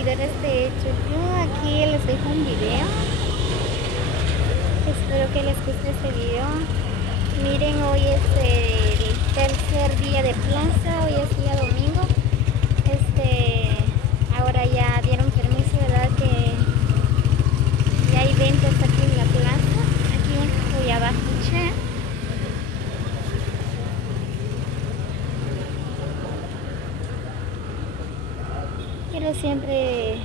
seguidores de YouTube, aquí les dejo un video. Espero que les guste este video. Miren, hoy es el tercer día de plaza, hoy es día domingo. Ahora ya dieron permiso, ¿verdad? Que ya hay ventas aquí en la plaza, aquí en Cuyabajuche. Pero siempre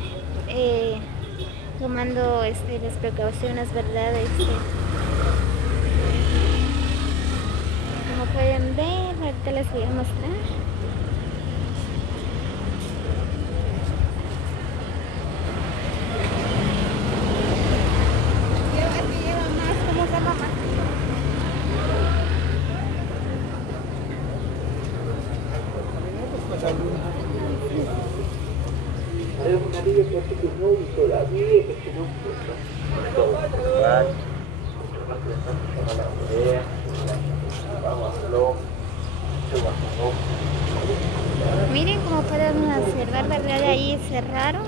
tomando las precauciones, ¿verdad? Como pueden ver, ahorita les voy a mostrar. Lleva más, ¿cómo se llama? Miren, como pueden observar, ¿verdad? Ahí cerraron.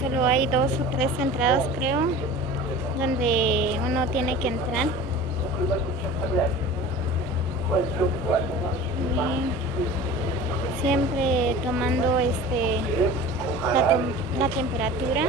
Solo hay 2 o 3 entradas, creo, donde uno tiene que entrar. Y siempre tomando la temperatura.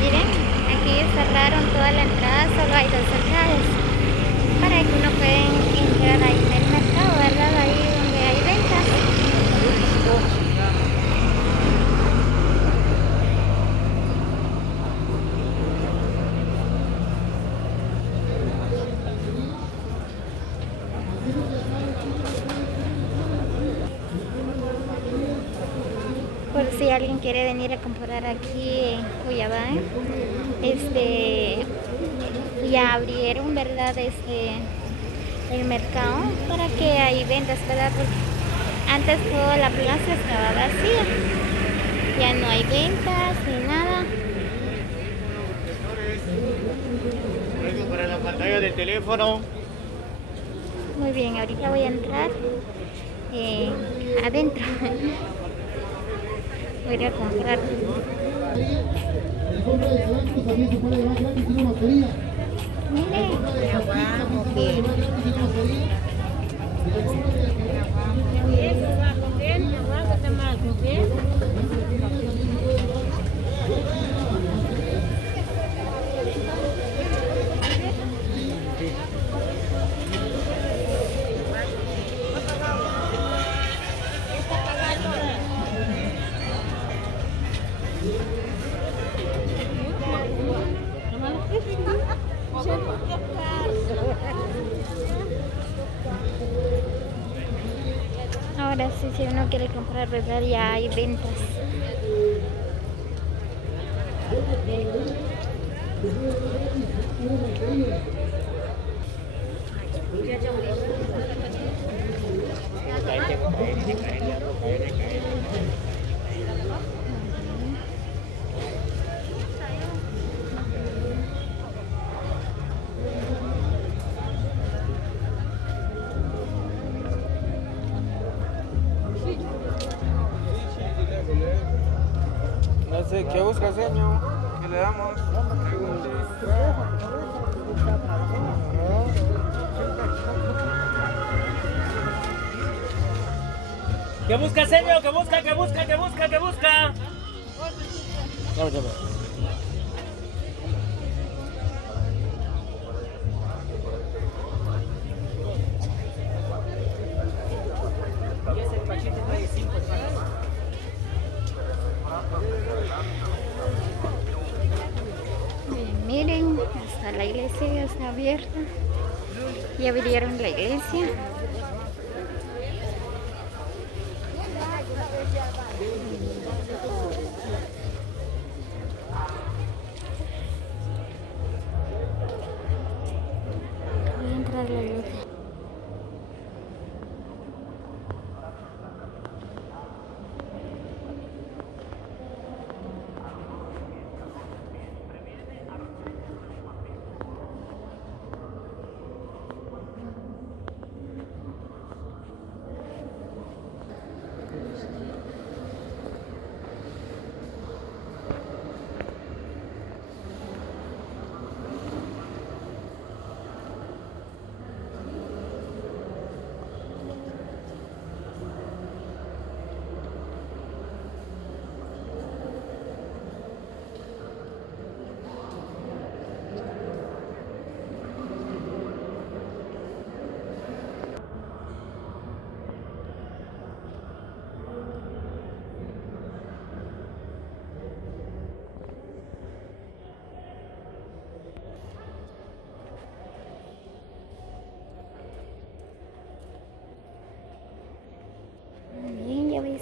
Miren, aquí cerraron toda la entrada, solo hay 2 entradas para que uno pueda entrar ahí en el mercado, ¿verdad? Ahí donde hay ventas. Por si alguien quiere venir a comprar aquí en Cuyabá, ya abrieron, ¿verdad? El mercado para que hay ventas, ¿verdad? Porque antes toda la plaza estaba vacía, ya no hay ventas ni nada. Para la pantalla del teléfono. Muy bien, ahorita voy a entrar adentro. Voy a ir a comprar. Ahora sí, si uno quiere comprar, ¿verdad? Ya hay ventas. No sé, ¿qué busca, señor? ¿Qué le damos? ¿Qué busca, señor? ¿Qué busca? ¿Qué busca? ¿Qué busca? ¿Qué busca? Miren, hasta la iglesia ya está abierta. Ya abrieron la iglesia. Voy a entrar a la iglesia.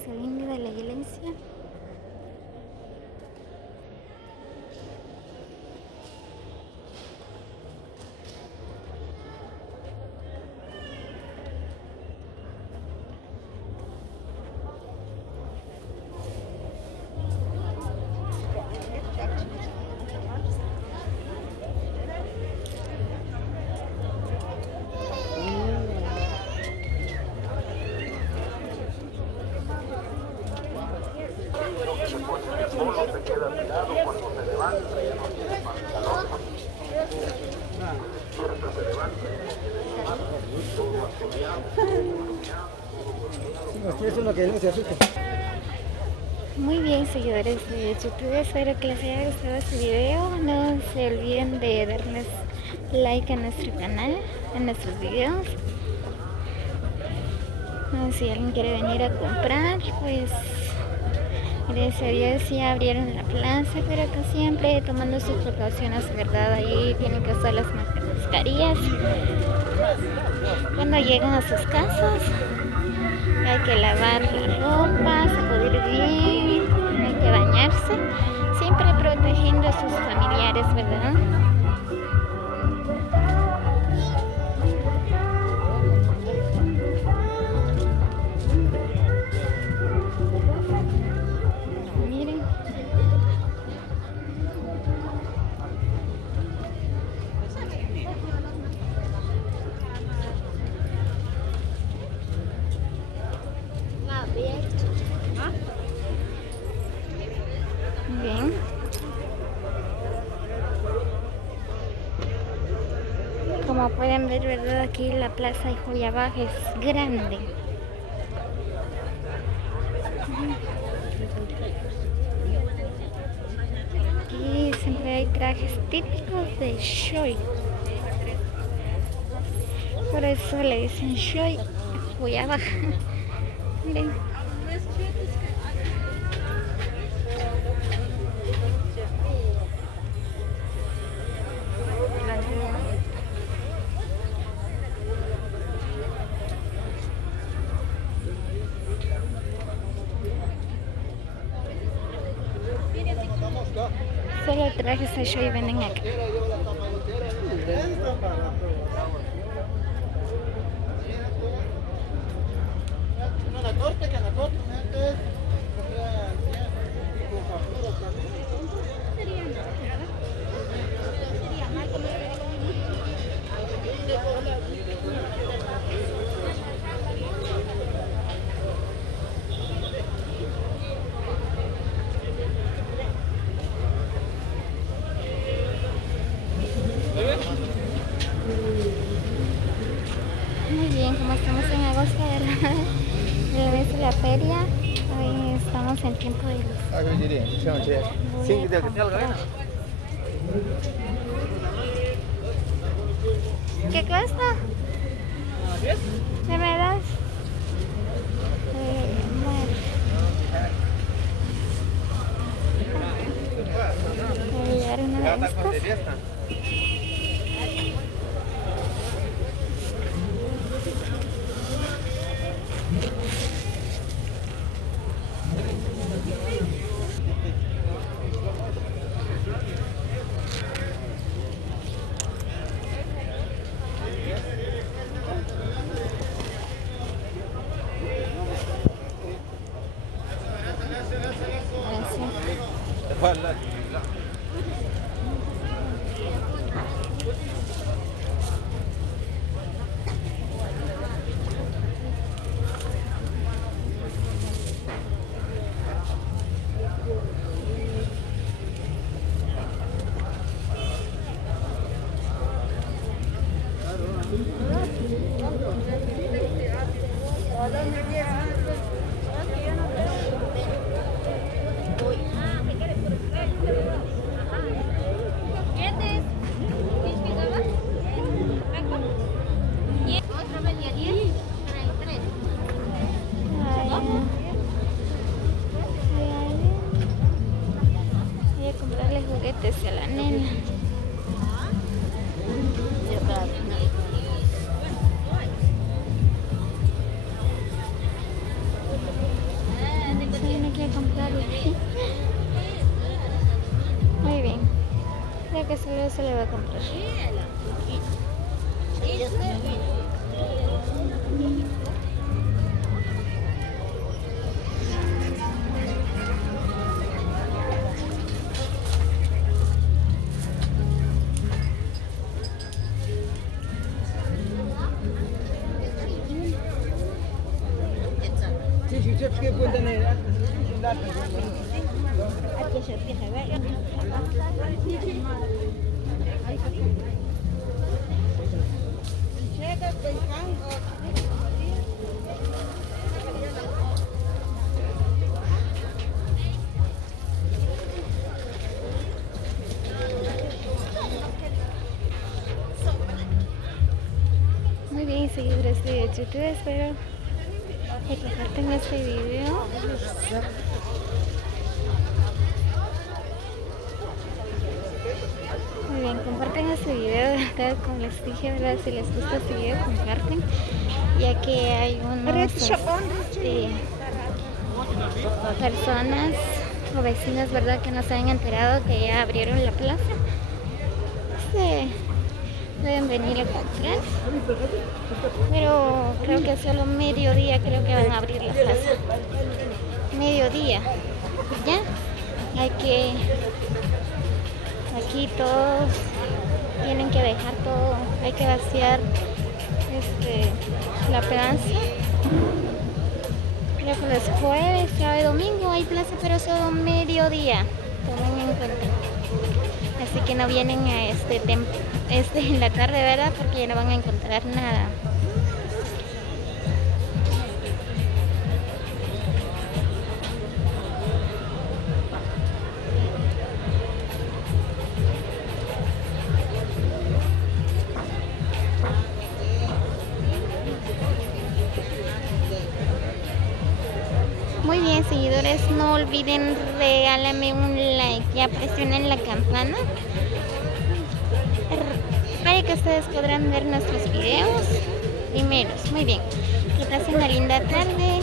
línea de la iglesia. Muy bien, seguidores de YouTube, espero que les haya gustado este video. No se olviden de darles like a nuestro canal, a nuestros videos. Si alguien quiere venir a comprar, pues gracias a Dios ya abrieron la plaza, pero que siempre tomando sus precauciones, ¿verdad? Ahí tienen que usar las mascarillas. Cuando llegan a sus casas hay que lavar la ropa, sacudir bien, hay que bañarse, siempre protegiendo a sus familiares, ¿verdad? Miren. Bien. Como pueden ver, ¿verdad? Aquí la plaza de Joyabaj es grande. Aquí siempre hay trajes típicos de Shoy. Por eso le dicen Shoy Joyabaj. Miren. Solo trajes de Shoy venden acá. Muy bien, como estamos en agosto, ¿verdad? El mes de la feria, hoy estamos en tiempo de luz. Voy a comprar. ¿Qué cuesta? ¿De verdad? Bueno. Voy a llevar una de estas. Creo que solo se le va a comprar. Muy bien, seguidores de YouTube, espero que compartan este video. Muy bien, compartan este video, ¿verdad? Como les dije, ¿verdad? Si les gusta este video, comparten, ya que hay unos personas o vecinos, ¿verdad? Que no se han enterado que ya abrieron la plaza. Pueden venir a comprar, pero creo que solo mediodía creo que van a abrir la plaza. Mediodía, ¿ya? Aquí todos tienen que dejar todo, hay que vaciar la plaza. Creo que los jueves, sábado y domingo hay plaza, pero solo mediodía, tomen en cuenta. Así que no vienen a en la tarde, ¿verdad? Porque ya no van a encontrar nada. Muy bien, seguidores, no olviden regalarme un like, ya presionen la campana para que ustedes podrán ver nuestros videos primeros. Muy bien, que pasen una linda tarde.